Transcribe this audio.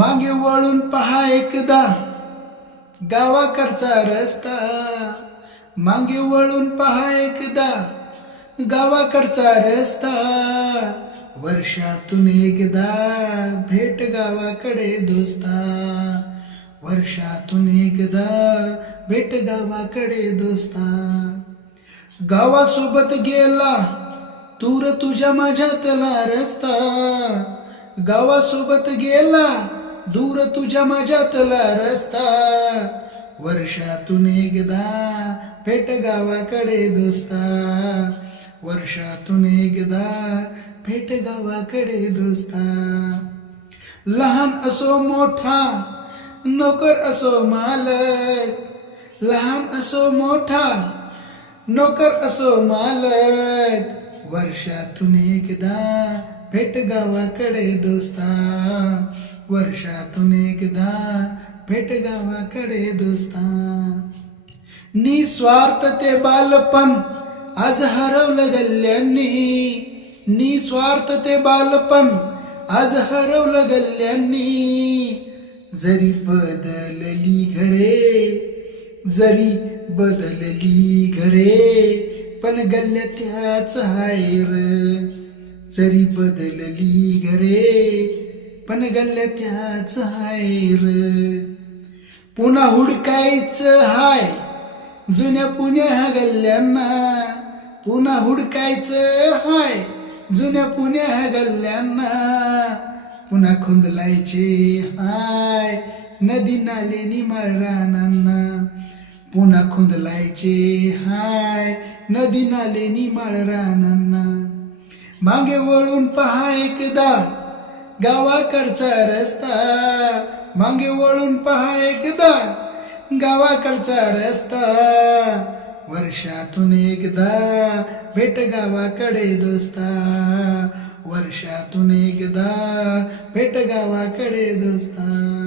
मागे वळून पहा एकदा गावाकडचा रस्ता मागे वळून पहा एकदा गावाकडचा रस्ता वर्षातून एकदा भेट गावाकडे दोस्ता वर्षातून एकदा भेट गावाकडे दोस्ता गावासोबत गेला तूर तुझ्या माझ्यातला रस्ता गावासोबत गेला दूर तुझ्या माझ्यातला रस्ता वर्षातून एकदा फेट गावाकडे दोस्ता वर्षातून एकदा फेट गावाकडे दोस्ता लहान असो मोठा नोकर असो मालक लहान असो मोठा नोकर असो मालक वर्षातून एकदा भेट गावाकडे दोस्ता वर्षातून एकदा भेट गावाकडे दोस्ता निस्वार्थ ते बालपण आज हरवलं गल्ल्यांनी निस्वार्थ ते बालपण आज हरवलं गल्ल्यांनी जरी बदलली घरे जरी बदलली घरे पण गल्ल्या त्याच हायर जरी बदलली गरे पण त्याच हाय र पुन्हा हुडकायचं हाय जुन्या पुण्या हा गल्ल्यांना पुन्हा हुडकायचं हाय जुन्या पुण्या गल्ल्यांना पुन्हा खुंदलायचे हाय नदी नाले निमळरानांना पुन्हा खुंदलायचे हाय नदी नाले निमळरानांना मागे वळून पहा एकदा गावाकडचा रस्ता मागे वळून पहा एकदा गावाकडचा रस्ता वर्षातून एकदा भेट गावाकडे दोस्ता वर्षातून एकदा भेट गावाकडे दोस्ता